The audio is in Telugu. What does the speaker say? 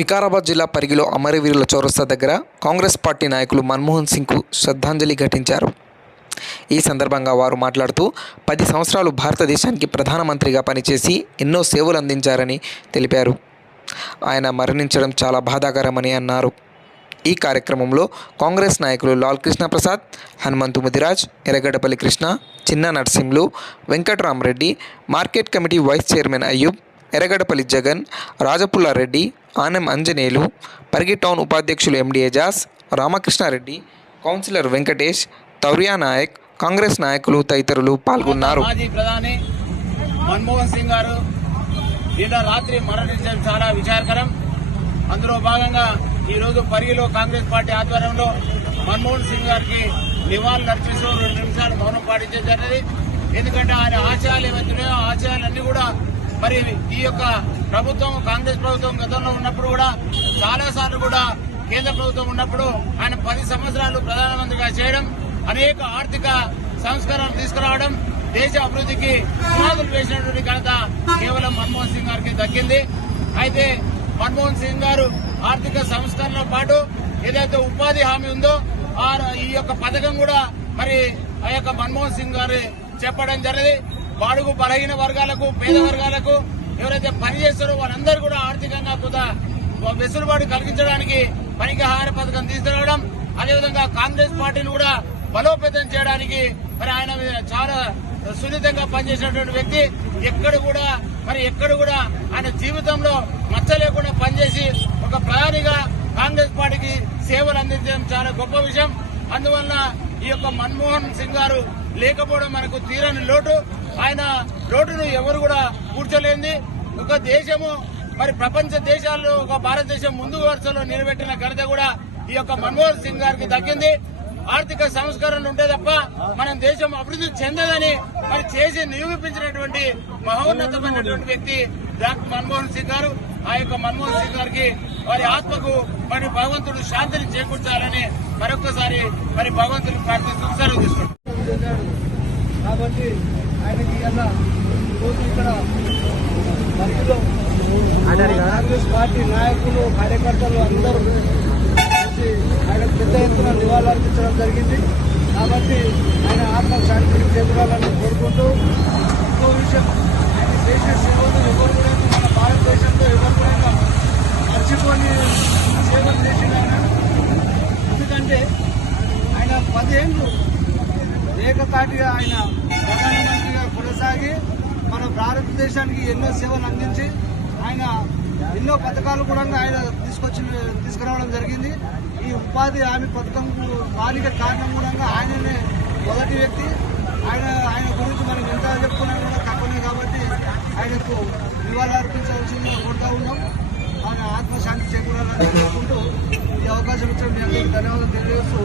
వికారాబాద్ జిల్లా పరిగిలో అమరవీరుల చౌరస్తా దగ్గర కాంగ్రెస్ పార్టీ నాయకులు మన్మోహన్ సింగ్కు శ్రద్ధాంజలి ఘటించారు. ఈ సందర్భంగా వారు మాట్లాడుతూ 10 సంవత్సరాలు భారతదేశానికి ప్రధానమంత్రిగా పనిచేసి ఎన్నో సేవలు అందించారని తెలిపారు. ఆయన మరణించడం చాలా బాధాకరమని అన్నారు. ఈ కార్యక్రమంలో కాంగ్రెస్ నాయకులు Lal Krishna Prasad, Hanumanthu Mudiraj, Erragaddapalli Krishna, Chinna Narsimlu, Venkataramareddy, market committee vice chairman Ayyub, Erragaddapalli Jagan, Rajapullareddy, Anam Anjaneyulu, Parigi town ఉపాధ్యక్షులు ఎండి ఎజాజ్, రామకృష్ణారెడ్డి, కౌన్సిలర్ వెంకటేష్, తౌరియా నాయక్, కాంగ్రెస్ నాయకులు తదితరులు పాల్గొన్నారు. మాజీ ప్రధాని మన్మోహన్ సింగ్ గారు నిన్న రాత్రి మరణించడం చాలా విచారకరం. అందులో భాగంగా ఈరోజు పరిగిలో కాంగ్రెస్ పార్టీ ఆధ్వర్యంలో మన్మోహన్ సింగ్ గారికి నివాళులు అర్పిస్తూ 2 నిమిషాలు మౌనం పాటించడం జరిగింది. ఎందుకంటే ఆయన ఆశయాలు ఏవైతున్నాయో ఆ ఆశయాలన్నీ కూడా మరి ఈ యొక్క ప్రభుత్వం, కాంగ్రెస్ ప్రభుత్వం గతంలో ఉన్నప్పుడు కూడా చాలాసార్లు కూడా కేంద్ర ప్రభుత్వం ఉన్నప్పుడు ఆయన 10 సంవత్సరాలు ప్రధానమంత్రిగా చేయడం, అనేక ఆర్థిక సంస్కరణలు తీసుకురావడం, దేశ అభివృద్ధికి పునాదులు వేసినటువంటి ఘనత కేవలం మన్మోహన్ సింగ్ గారికి దక్కింది. అయితే మన్మోహన్ సింగ్ గారు ఆర్థిక సంస్కరణతో పాటు ఏదైతే ఉపాధి హామీ ఉందో ఈ యొక్క పథకం కూడా మరి ఆ యొక్క మన్మోహన్ సింగ్ గారు చెప్పడం జరిగింది. బాడుగు బలహీన వర్గాలకు, పేద వర్గాలకు ఎవరైతే పనిచేస్తారో వారందరూ కూడా ఆర్థికంగా కొంత వెసులుబాటు కలిగించడానికి పనికి ఆహార పథకం తీసుకురావడం, అదేవిధంగా కాంగ్రెస్ పార్టీని కూడా బలోపేతం చేయడానికి మరి ఆయన చాలా సున్నితంగా పనిచేసినటువంటి వ్యక్తి. ఎక్కడ కూడా ఆయన జీవితంలో మచ్చ లేకుండా పనిచేసి ఒక ప్రధానిగా కాంగ్రెస్ పార్టీకి సేవలు అందించడం చాలా గొప్ప విషయం. అందువల్ల ఈ యొక్క మన్మోహన్ సింగ్ గారు లేకపోవడం మనకు తీరని లోటు. ఆయన లోటును ఎవరు కూడా కూర్చోలేంది. ఒక దేశము మరి ప్రపంచ దేశాల్లో ఒక భారతదేశం ముందు వరుసలో నిలబెట్టిన ఘనత కూడా ఈ యొక్క మన్మోహన్ సింగ్ గారికి దక్కింది. ఆర్థిక సంస్కరణలు ఉంటే తప్ప మనం దేశం అభివృద్ధి చెందదని మరి చేసి నిరూపించినటువంటి మహోన్నతమైనటువంటి వ్యక్తి డాక్టర్ మన్మోహన్ సింగ్ గారు. ఆ యొక్క మన్మోహన్ సింగ్ గారికి వారి ఆత్మకు మరి భగవంతుడు శాంతిని చేకూర్చాలని మరొకసారి మరి భగవంతుడిని ప్రార్థిస్తూ సెలవు తీసుకుంటారు. కాబట్టి ఆయనకి ఇక్కడ పరిధిలో కాంగ్రెస్ పార్టీ నాయకులు, కార్యకర్తలు అందరూ ఆయనకు పెద్ద ఎత్తున నివాళులు అర్పించడం జరిగింది. కాబట్టి ఆయన ఆత్మ శాంతిని చేకూరాలని కోరుకుంటూ, ఇంకో విషయం, ఆయన చేసే సేవలు ఎవరు కూడా మన భారతదేశంలో ఎవరు కూడా మర్చిపోని సేవలు చేసిన ఆయన. ఎందుకంటే ఆయన 10 ఏళ్ళు ఏకతాటిగా ఆయన ప్రధానమంత్రిగా కొనసాగి మన భారతదేశానికి ఎన్నో సేవలు అందించి ఆయన ఎన్నో పథకాలు కూడా ఆయన తీసుకురావడం జరిగింది. ఈ ఉపాధి హామీ పథకం వారికి కారణం కూడా ఆయననే మొదటి వ్యక్తి. ఆయన గురించి మనం ఎంత చెప్పుకున్నా కూడా తక్కువనే. కాబట్టి ఆయనకు నివాళులు అర్పించవలసిందిగా కోరుతా ఉన్నాం. ఆయన ఆత్మశాంతి చేకూరాలని కోరుకుంటూ ఈ అవకాశం ఇచ్చిన మీ అందరికీ ధన్యవాదాలు తెలియజేస్తూ